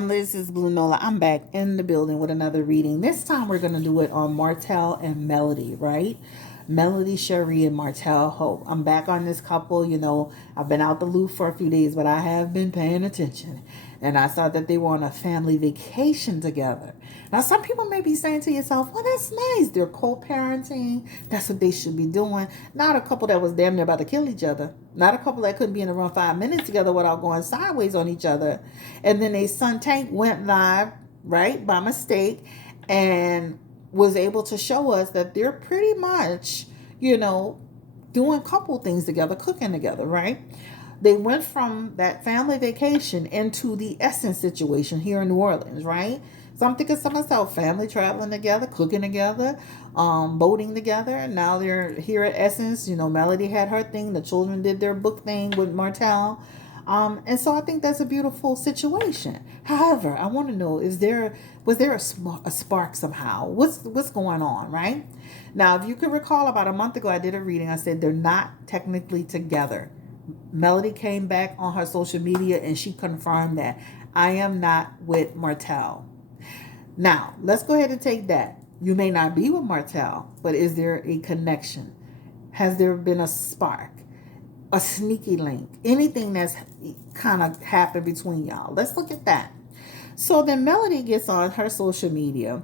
family, this is Blue Nola. I'm back in the building with another reading. This time we're going to do it on Martell and Melody, right? Melody Cherie and Martell Holt. I'm back on this couple. I've been out the loop for a few days, but I have been paying attention. And I saw that they were on a family vacation together. Now, some people may be saying to yourself, well, that's nice. They're co-parenting. That's what they should be doing. Not a couple that was damn near about to kill each other. Not a couple that couldn't be in the room 5 minutes together without going sideways on each other. And then their son Tank went live, right, by mistake, and was able to show us that they're pretty much, doing couple things together, cooking together, right? They went from that family vacation into the Essence situation here in New Orleans, right? So I'm thinking to myself, family traveling together, cooking together, boating together. Now they're here at Essence. Melody had her thing. The children did their book thing with Martell. And so I think that's a beautiful situation. However, I want to know, was there a spark somehow? What's going on, right? Now, if you can recall, about a month ago, I did a reading. I said they're not technically together. Melody came back on her social media and she confirmed that I am not with Martell. Now, let's go ahead and take that. You may not be with Martell, but is there a connection? Has there been a spark? A sneaky link? Anything that's kind of happened between y'all? Let's look at that. So then Melody gets on her social media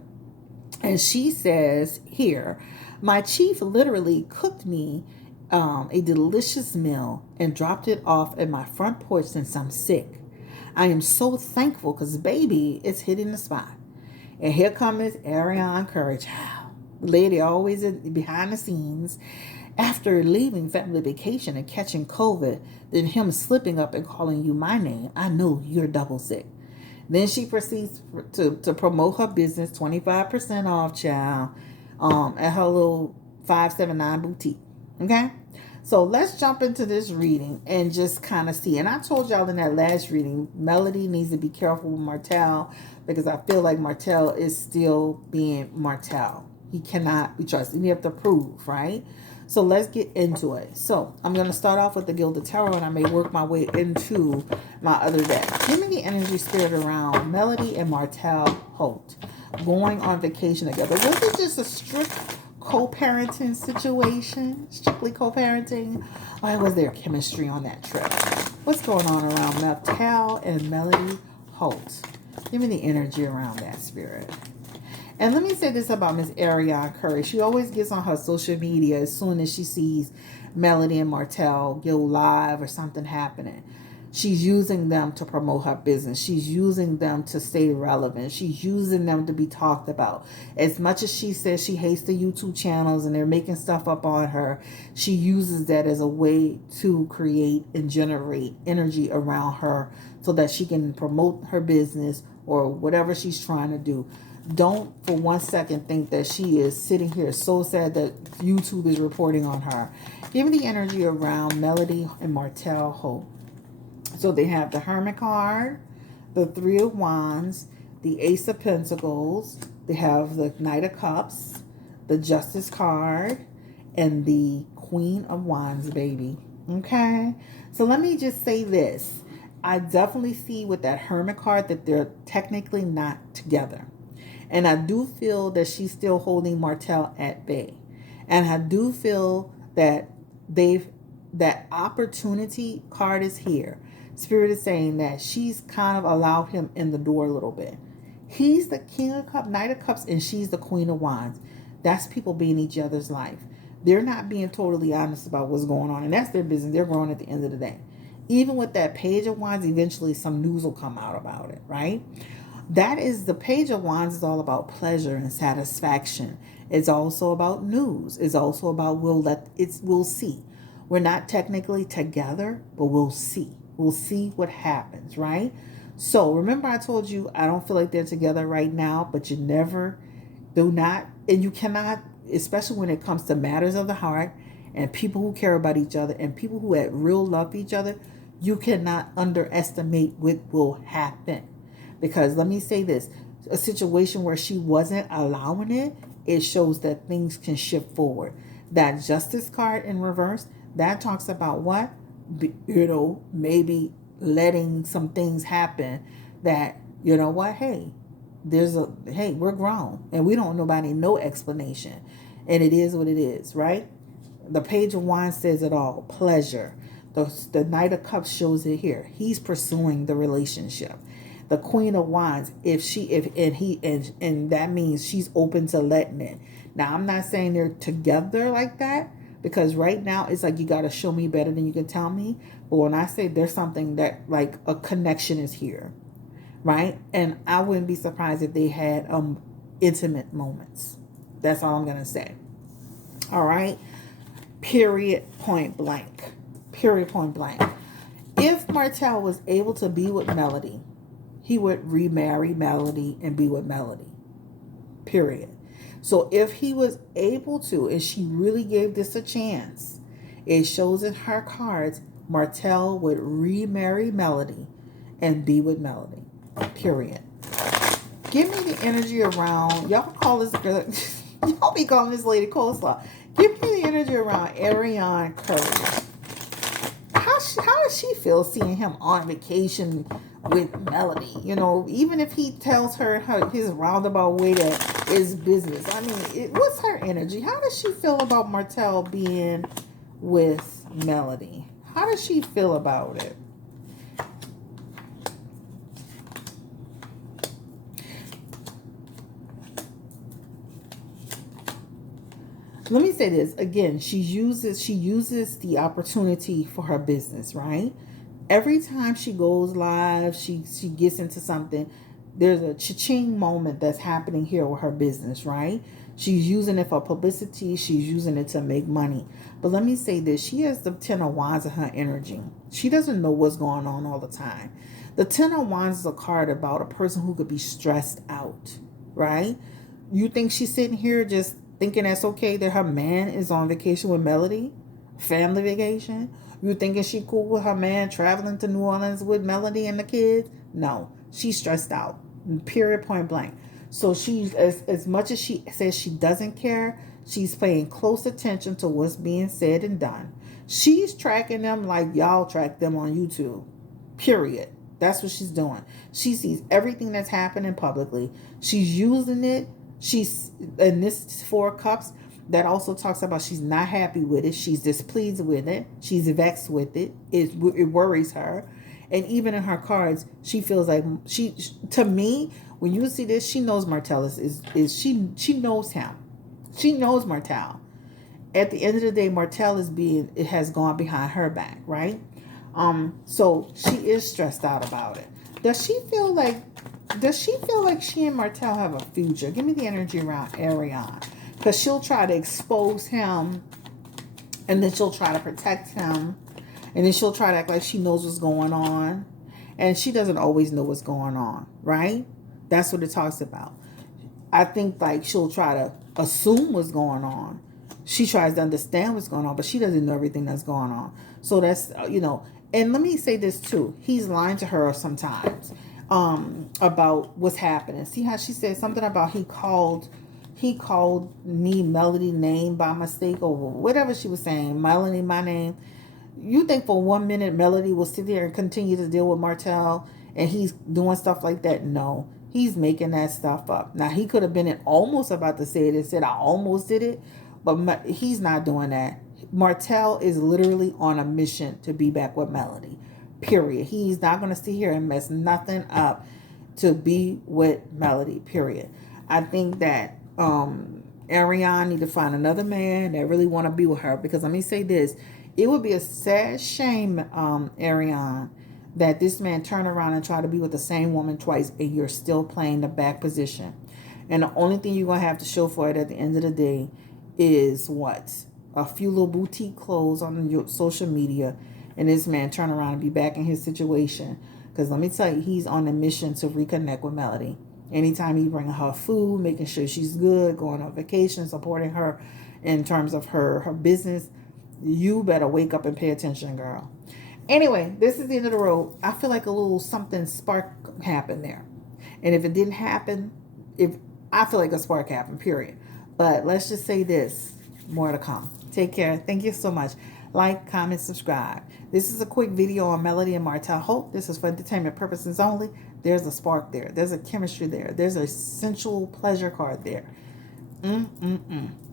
and she says here, my chief literally cooked me a delicious meal and dropped it off at my front porch since I'm sick. I am so thankful because baby is hitting the spot. And here comes Ariane Courage. Lady always behind the scenes. After leaving family vacation and catching COVID, then him slipping up and calling you my name, I know you're double sick. Then she proceeds to promote her business, 25% off, child, at her little 579 boutique. Okay? So let's jump into this reading and just kind of see. And I told y'all in that last reading, Melody needs to be careful with Martell because I feel like Martell is still being Martell. He cannot be trusted. You have to prove, right? So let's get into it. So I'm going to start off with the Gilded Tarot and I may work my way into my other deck. Give me the energy spirit around Melody and Martell Holt going on vacation together. Was it just a strict co-parenting situation? Strictly co-parenting? Or was there chemistry on that trip? What's going on around Martell and Melody Holt? Give me the energy around that, spirit. And let me say this about Miss Ariane Curry. She always gets on her social media as soon as she sees Melody and Martell go live or something happening. She's using them to promote her business. She's using them to stay relevant. She's using them to be talked about. As much as she says she hates the YouTube channels and they're making stuff up on her, she uses that as a way to create and generate energy around her so that she can promote her business or whatever she's trying to do. Don't for 1 second think that she is sitting here so sad that YouTube is reporting on her. Give me the energy around Melody and Martell Holt. So they have the Hermit card, the Three of Wands, the Ace of Pentacles. They have the Knight of Cups, the Justice card, and the Queen of Wands, baby. Okay? So let me just say this. I definitely see with that Hermit card that they're technically not together. And I do feel that she's still holding Martell at bay. And I do feel that that opportunity card is here. Spirit is saying that she's kind of allowed him in the door a little bit. He's the King of Cups, Knight of Cups, and she's the Queen of Wands. That's people being each other's life. They're not being totally honest about what's going on. And that's their business. They're growing at the end of the day. Even with that Page of Wands, eventually some news will come out about it, right? That is the Page of Wands is all about pleasure and satisfaction. It's also about news. It's also about we'll see. We're not technically together, but we'll see. We'll see what happens, right? So remember I told you I don't feel like they're together right now, but you never do not, and you cannot, especially when it comes to matters of the heart and people who care about each other and people who at real love each other, you cannot underestimate what will happen. Because let me say this, a situation where she wasn't allowing it, it shows that things can shift forward. That Justice card in reverse, that talks about what? Maybe letting some things happen that You know what? Hey, we're grown and we don't nobody no explanation. And it is what it is, right? The Page of Wands says it all. Pleasure. The Knight of Cups shows it here. He's pursuing the relationship. The Queen of Wands, and that means she's open to letting it. Now, I'm not saying they're together like that, because right now it's like you got to show me better than you can tell me. But when I say there's something that like a connection is here, right? And I wouldn't be surprised if they had intimate moments. That's all I'm gonna say. All right. Period. Point blank. Period. Point blank. If Martell was able to be with Melody, he would remarry Melody and be with Melody. Period. So if he was able to, and she really gave this a chance, it shows in her cards Martell would remarry Melody and be with Melody. Period. Give me the energy around, y'all call this girl, y'all be calling this lady coleslaw. Give me the energy around Ariane Curry. How does she feel seeing him on vacation with Melody? You know, even if he tells her his roundabout way that is business. I mean, what's her energy? How does she feel about Martell being with Melody? How does she feel about it? Let me say this again. She uses the opportunity for her business, right? Every time she goes live, she gets into something. There's a cha-ching moment that's happening here with her business, right? She's using it for publicity. She's using it to make money. But let me say this. She has the Ten of Wands in her energy. She doesn't know what's going on all the time. The Ten of Wands is a card about a person who could be stressed out, right? You think she's sitting here just thinking that's okay that her man is on vacation with Melody? Family vacation? You thinking she cool with her man traveling to New Orleans with Melody and the kids? No. She's stressed out. Period, point blank. So she's, as much as she says she doesn't care, she's paying close attention to what's being said and done. She's tracking them like y'all track them on YouTube. Period. That's what she's doing. She sees everything that's happening publicly. She's using it. She's in this Four of Cups. That also talks about she's not happy with it. She's displeased with it. She's vexed with it. It worries her. And even in her cards, she feels like to me, when you see this, she knows Martell she knows him. She knows Martell. At the end of the day, Martell it has gone behind her back, right? So she is stressed out about it. Does she feel like she and Martell have a future? Give me the energy around Ariane. Because she'll try to expose him, and then she'll try to protect him, and then she'll try to act like she knows what's going on. And she doesn't always know what's going on, right? That's what it talks about. I think like she'll try to assume what's going on. She tries to understand what's going on, but she doesn't know everything that's going on. So that's, and let me say this too. He's lying to her sometimes about what's happening. See how she said something about he called me Melody name by mistake, or whatever she was saying, Melody my name. You think for 1 minute Melody will sit there and continue to deal with Martell and he's doing stuff like that? No, he's making that stuff up. Now he could have been almost about to say it and said I almost did it, but he's not doing that. Martell is literally on a mission to be back with Melody. Period. He's not going to sit here and mess nothing up to be with Melody. Period. I think that Ariane need to find another man that really want to be with her, because let me say this, it would be a sad shame, Ariane, that this man turn around and try to be with the same woman twice and you're still playing the back position. And the only thing you're going to have to show for it at the end of the day is what? A few little boutique clothes on your social media, and this man turn around and be back in his situation. Because let me tell you, he's on a mission to reconnect with Melody. Anytime he bring her food, making sure she's good, going on vacation, supporting her in terms of her business, you better wake up and pay attention, girl. Anyway, this is the end of the road. I feel like a little something spark happened there. And if it didn't happen, I feel like a spark happened, period. But let's just say this, more to come. Take care. Thank you so much. Like, comment, subscribe. This is a quick video on Melody and Martell Holt. This is for entertainment purposes only. there's a spark there. There's a chemistry there. There's a sensual pleasure card there.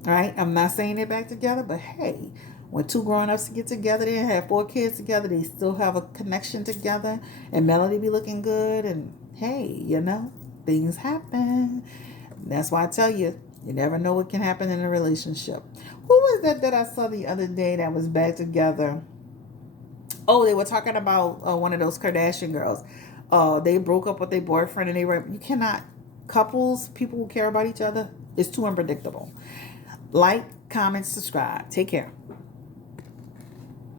Right? I'm not saying they're back together, but hey, when two grown-ups get together, they have 4 kids together, they still have a connection together, and Melody be looking good, and hey, things happen. That's why I tell you, you never know what can happen in a relationship. Who was that I saw the other day that was back together? Oh, they were talking about one of those Kardashian girls. They broke up with their boyfriend, and you cannot, couples, people who care about each other, it's too unpredictable. Like, comment, subscribe. Take care.